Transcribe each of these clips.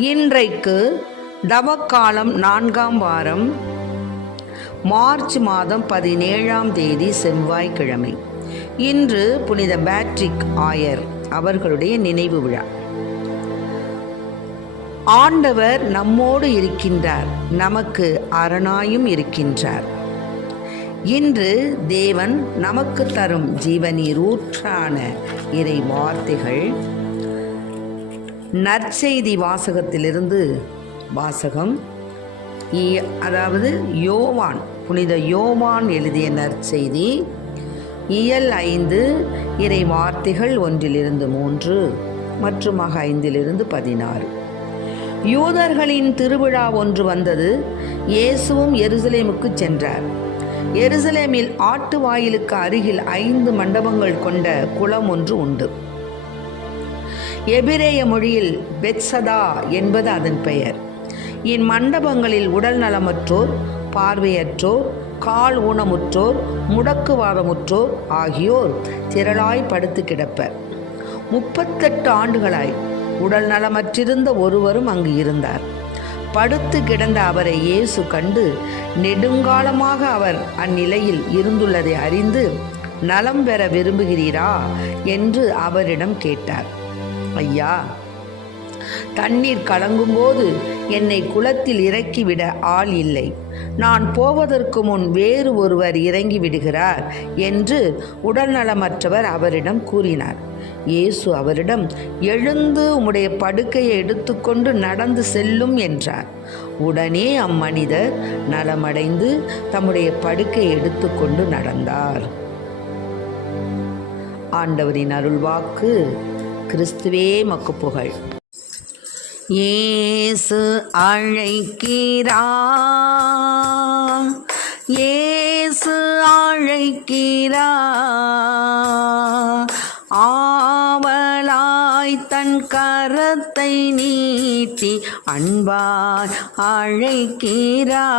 இன்றைக்கு தவக்காலம் 4ஆம் வாரம், மார்ச் மாதம் 17ஆம் தேதி செவ்வாய்க்கிழமை. இன்று புனித பேட்ரிக் ஆயர் அவர்களுடைய நினைவு விழா. ஆண்டவர் நம்மோடு இருக்கின்றார், நமக்கு அரணாயும் இருக்கின்றார். இன்று தேவன் நமக்கு தரும் ஜீவநீர் ஊற்றான இறை வார்த்தைகள். நற்செய்தி வாசகத்திலிருந்து வாசகம். அதாவது யோவான், புனித யோவான் எழுதிய நற்செய்தி, இயல் 5, இறை வார்த்தைகள் 1-3 மற்றும் 5-16. யூதர்களின் திருவிழா ஒன்று வந்தது. இயேசுவும் எருசலேமுக்கு சென்றார். எருசலேமில் ஆட்டு வாயிலுக்கு அருகில் 5 மண்டபங்கள் கொண்ட குளம் ஒன்று உண்டு. எபிரேய மொழியில் பெத்சதா என்பது அதன் பெயர். இம்மண்டபங்களில் உடல் நலமற்றோர், பார்வையற்றோர், கால் ஊனமுற்றோர், முடக்குவாதமுற்றோர் ஆகியோர் திரளாய் படுத்து கிடப்பர். 38 ஆண்டுகளாய் உடல் நலமற்றிருந்த ஒருவரும் அங்கு இருந்தார். படுத்து கிடந்த அவரை இயேசு கண்டு நெடுங்காலமாக அவர் அந்நிலையில் இருந்துள்ளதை அறிந்து, நலம் பெற விரும்புகிறீரா என்று அவரிடம் கேட்டார். ஐயா, தண்ணீர் கலங்கும்போது என்னை குளத்தில் இறக்கிவிட ஆள் இல்லை. நான் போவதற்கு முன் வேறு ஒருவர் இறங்கி விடுகிறார் என்று உடல்நலமற்றவர் அவரிடம் கூறினார். இயேசு அவரிடம், எழுந்து உம்முடைய படுக்கையை எடுத்துக்கொண்டு நடந்து செல்லும் என்றார். உடனே அம்மனிதர் நலமடைந்து தம்முடைய படுக்கையை எடுத்துக்கொண்டு நடந்தார். ஆண்டவரின் அருள்வாக்கு. கிறிஸ்துவே மக்கு புகழ். இயேசு அழைக்கிறார், இயேசு அழைக்கிறார். ஆவலாய் தன் கரத்தை நீட்டி அன்பாய் அழைக்கிறார்.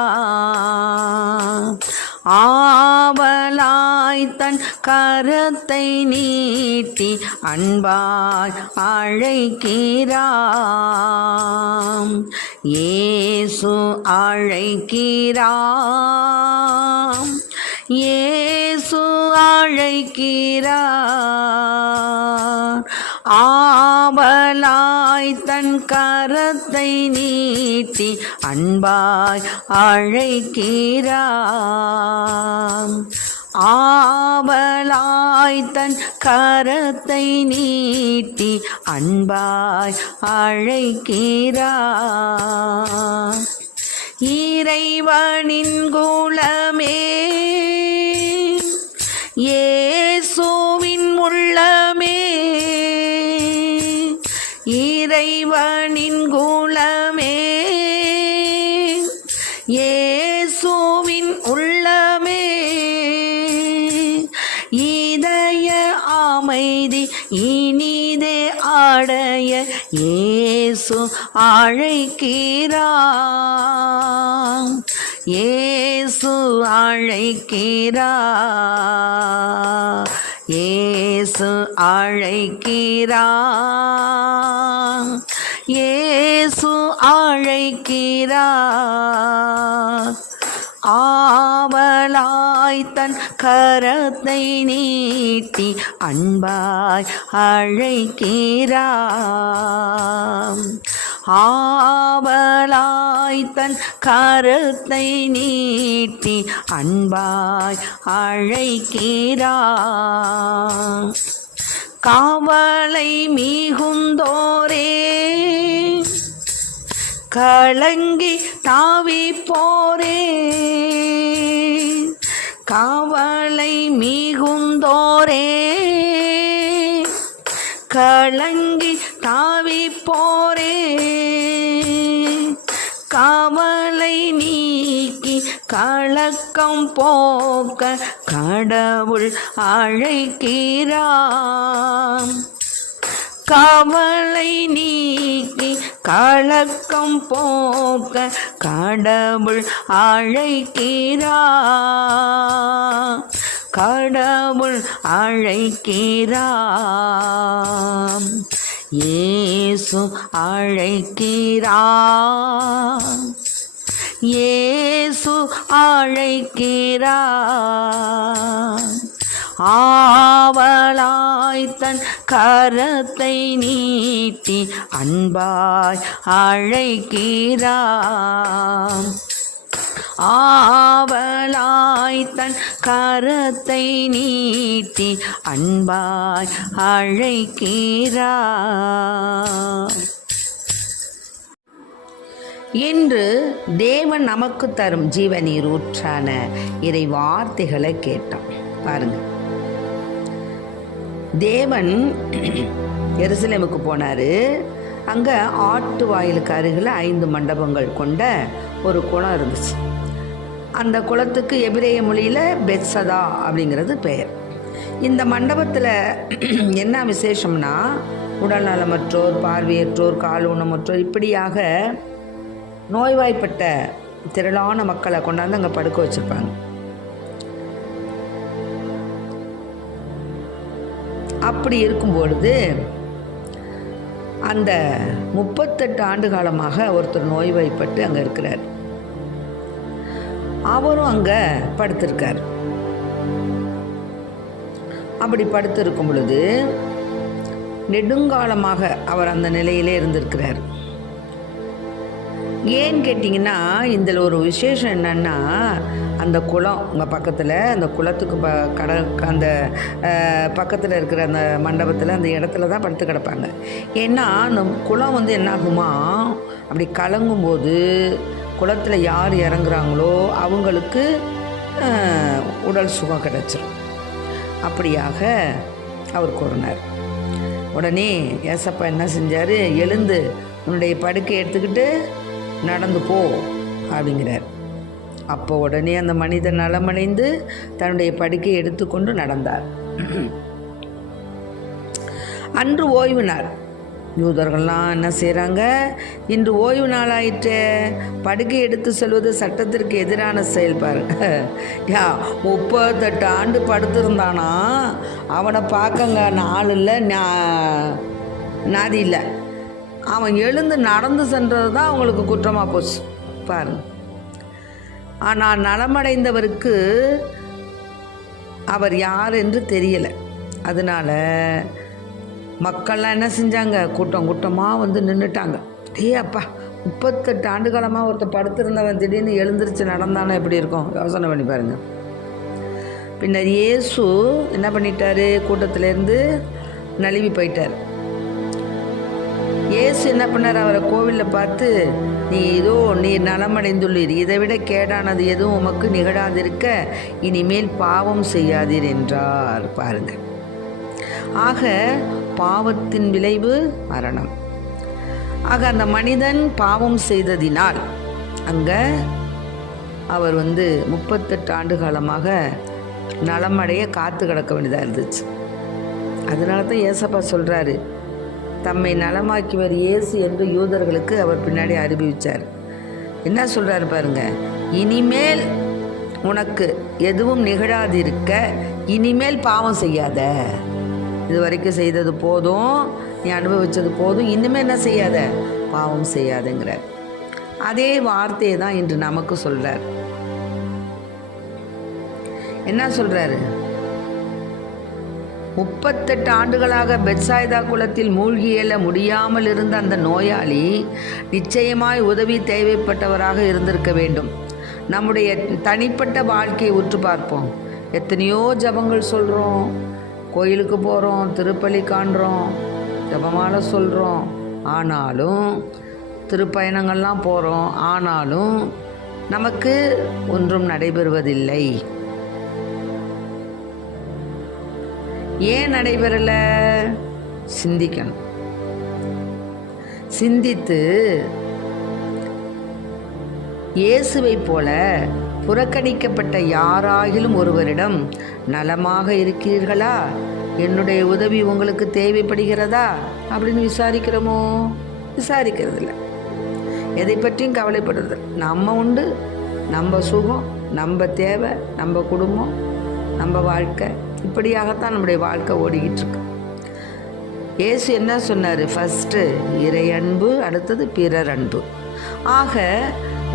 ஆவலாய் தன் கரத்தை நீட்டி அன்பாய் அழைக்கிறார். இயேசு அழைக்கிறார், இயேசு அழைக்கிறார். ஆவலாய் தன் கரத்தை நீட்டி அன்பாய் அழைக்கிறார். ஆவலாய் தன் கரத்தை நீட்டி அன்பாய் அழைக்கிறார். இறைவனின் குலமே, இயேசுவின் உள்ளமே, இறைவனின் குலமே, இயேசுவின் உள்ளமே. இதய அமைதி இனிதே அடைய இயேசு அழைக்கிறார், இயேசு அழைக்கிறார், இயேசு அழைக்கிறார், இயேசு அழைக்கிறார். ஆவலாய் தன் கரத்தை நீட்டி அன்பாய் அழைக்கிறார். ஆவலாய் தன் கரத்தை நீட்டி அன்பாய் அழைக்கிறார். காவலை மிகுந்தோரே, கலங்கி தாவி போரே, காவலை மிகுந்தோரே, கலங்கி தாவி போரே. காவலை நீக்கி கலக்கம் போக்க கடவுள் அழைக்கிறார். காவலை நீக்கி கலக்கம் போக்க கடவுள் அழைக்கிறார், கடவுள் அழைக்கிறார். இயேசு அழைக்கிறார், இயேசு அழைக்கிறார். ஆவலாய் தன் கரத்தை நீட்டி அன்பாய் அழைக்கிறார். ஆவலாய் தன் கரத்தை நீட்டி அன்பாய் அழைக்கிறார். இன்று தேவன் நமக்கு தரும் ஜீவநீர் ஊற்றான இறை வார்த்தைகளை கேட்டோம். பாருங்க, தேவன் எருசலேமுக்கு போனார். அங்கே ஆட்டு வாயிலுக்கு அருகில் 5 மண்டபங்கள் கொண்ட ஒரு குளம் இருந்துச்சு. அந்த குளத்துக்கு எபிரேய மொழியில் பெத்சதா அப்படிங்கிறது பெயர். இந்த மண்டபத்தில் என்ன விசேஷம்னா, உடல்நலமற்றோர், பார்வையற்றோர், கால் ஊனமற்றோர், இப்படியாக நோய்வாய்ப்பட்ட திரளான மக்களை கொண்டாந்து அங்கே படுக்க வச்சுருப்பாங்க. அப்படி இருக்கும்பொழுது அந்த 38 ஆண்டு காலமாக ஒருத்தர் நோய்வாய்ப்பட்டு அங்கே இருக்கிறார். அவரும் அங்கே படுத்திருக்கார். அப்படி படுத்திருக்கும் பொழுது நெடுங்காலமாக அவர் அந்த நிலையிலே இருந்திருக்கிறார். ஏன்னு கேட்டிங்கன்னா, இதில் ஒரு விசேஷம் என்னன்னா, அந்த குளம் உங்கள் பக்கத்தில், அந்த குளத்துக்கு அந்த பக்கத்தில் இருக்கிற அந்த மண்டபத்தில் அந்த இடத்துல தான் படுத்து கிடப்பாங்க. ஏன்னா அந்த குளம் வந்து என்னாகுமா, அப்படி கலங்கும்போது குளத்தில் யார் இறங்குறாங்களோ அவங்களுக்கு உடல் சுகம் கிடச்சிரும். அப்படியாக அவர் கூறினார். உடனே ஏசப்பா என்ன செஞ்சார், எழுந்து உன்னுடைய படுக்கை எடுத்துக்கிட்டு நடந்து போ அப்படிங்கிறார். அப்போ உடனே அந்த மனிதன் நலமடைந்து தன்னுடைய படுக்கையை எடுத்துக்கொண்டு நடந்தார். அன்று ஓய்வு நாள். யூதர்கள்லாம் என்ன செய்கிறாங்க, இன்று ஓய்வு நாள் ஆயிற்று, படுக்கை எடுத்து செல்வது சட்டத்திற்கு எதிரான செயல்பாரு. 38 ஆண்டு படுத்திருந்தானா, அவனை பார்க்கங்க நாள் இல்லை நாதி இல்லை, அவன் எழுந்து நடந்து சென்றது தான் அவங்களுக்கு குற்றமாக போச்சு பாருங்க. ஆனால் நலமடைந்தவருக்கு அவர் யார் என்று தெரியலை. அதனால் மக்கள்லாம் என்ன செஞ்சாங்க, கூட்டம் கூட்டமாக வந்து நின்றுட்டாங்க. அப்பா 38 ஆண்டு காலமாக ஒருத்தர் படுத்திருந்தவன் திடீர்னு எழுந்திரிச்சு நடந்தானா எப்படி இருக்கும், யோசனை பண்ணி பாருங்க. பின்னர் இயேசு என்ன பண்ணிட்டாரு, கூட்டத்திலேருந்து நழுவி போயிட்டார். இயேசு என்ன பண்ணார், அவரை கோவிலில் பார்த்து, நீர் நலமடைந்துள்ளீர், இதை விட கேடானது எதுவும் உமக்கு நிகழாதிருக்க இனிமேல் பாவம் செய்யாதீர் என்றார். பாருங்கள், ஆக பாவத்தின் விளைவு மரணம். ஆக அந்த மனிதன் பாவம் செய்ததினால் அங்கே அவர் 38 ஆண்டு காலமாக நலமடைய காத்து கிடக்க வேண்டியதாக இருந்துச்சு. அதனால தான் ஏசப்பா சொல்கிறாரு, தம்மை நலமாக்கிவர் இயேசு என்று யூதர்களுக்கு அவர் பின்னாடி அறிவிச்சார். என்ன சொல்கிறாரு பாருங்க, இனிமேல் உனக்கு எதுவும் நிகழாதிருக்க இனிமேல் பாவம் செய்யாத, இது வரைக்கும் செய்தது போதும், நீ அனுபவித்தது போதும், இனிமேல் என்ன செய்யாத, பாவம் செய்யாதுங்கிறார். அதே வார்த்தையை தான் இன்று நமக்கு சொல்கிறார். என்ன சொல்கிறாரு, 38 ஆண்டுகளாக பெத்சாய்தா குளத்தில் மூழ்கி எழ முடியாமல் இருந்த அந்த நோயாளி நிச்சயமாய் உதவி தேவைப்பட்டவராக இருந்திருக்க வேண்டும். நம்முடைய தனிப்பட்ட வாழ்க்கையை உற்று பார்ப்போம். எத்தனையோ ஜபங்கள் சொல்கிறோம், கோயிலுக்கு போகிறோம், திருப்பலி காண்றோம், ஜபமாலை சொல்கிறோம், ஆனாலும் திருப்பயணங்கள்லாம் போகிறோம், ஆனாலும் நமக்கு ஒன்றும் நடைபெறுவதில்லை. ஏன் நடைபெறலை? சிந்திக்கணும். சிந்தித்து இயேசுவை போல புறக்கணிக்கப்பட்ட யாராகிலும் ஒருவரிடம் நலமாக இருக்கிறீர்களா, என்னுடைய உதவி உங்களுக்கு தேவைப்படுகிறதா அப்படின்னு விசாரிக்கிறோமோ? விசாரிக்கிறதில்ல. எதை பற்றியும் கவலைப்படுறது. நம்ம உண்டு, நம்ம சுகம், நம்ம தேவை, நம்ம குடும்பம், நம்ம வாழ்க்கை, இப்படியாகத்தான் நம்முடைய வாழ்க்கை ஓடிக்கிட்டு இருக்கு. இயேசு என்ன சொன்னார்? ஃபஸ்ட்டு இறை அன்பு, அடுத்தது பிறர் அன்பு. ஆக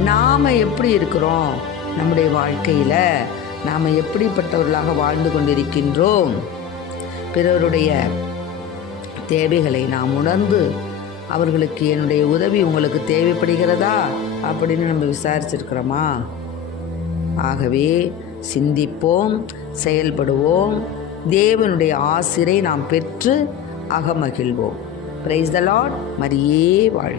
நாம் எப்படி இருக்கிறோம்? நம்முடைய வாழ்க்கையில் நாம் எப்படிப்பட்டவர்களாக வாழ்ந்து கொண்டிருக்கின்றோம்? பிறருடைய தேவைகளை நாம் உணர்ந்து அவர்களுக்கு என்னுடைய உதவி உங்களுக்கு தேவைப்படுகிறதா அப்படின்னு நம்ம விசாரிச்சிருக்கிறோமா? ஆகவே சிந்திப்போம், செயல்படுவோம், தேவனுடைய ஆசிரை நாம் பெற்று அகமகிழ்வோம். Praise the Lord. மரியே வாழ்க.